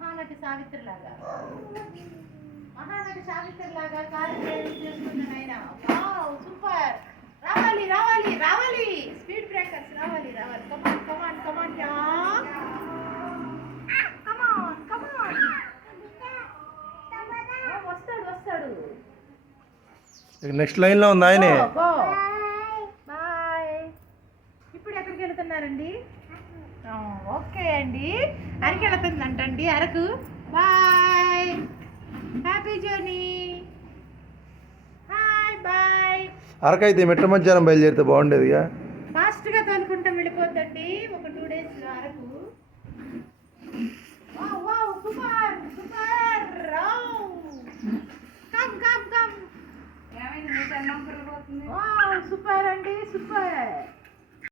మహానటి సావిత్రి లాగా కార్యక్రమం చేస్తున్నాను ఆయన. Wow super. రావాలి రావాలి రావాలి, స్పీడ్ బ్రేకర్స్ రావాలి రావాలి. కమాన్ కమాన్ కమాన్ కమాన్ కమాన్. వస్తాడు వస్తాడు. నెక్స్ట్ లైన్ లో ఉంది ఆయనే. బాయ్. ఇప్పుడు ఎక్కడికి వెళ్తున్నారండి? ఓకే అండి, అరకు వెళ్తుందంటండి. Araku. Bye, happy journey. Hi bye. Araku అయితే మెట్ల మధ్యాహ్నం బయలుదేరితే బాగుండేదిగా. ఫాస్ట్గా తోలుకుంటాం వెళ్ళిపోద్దండి ఒక 2 days Araku. Super super. Come come come. Super అండి సూపర్.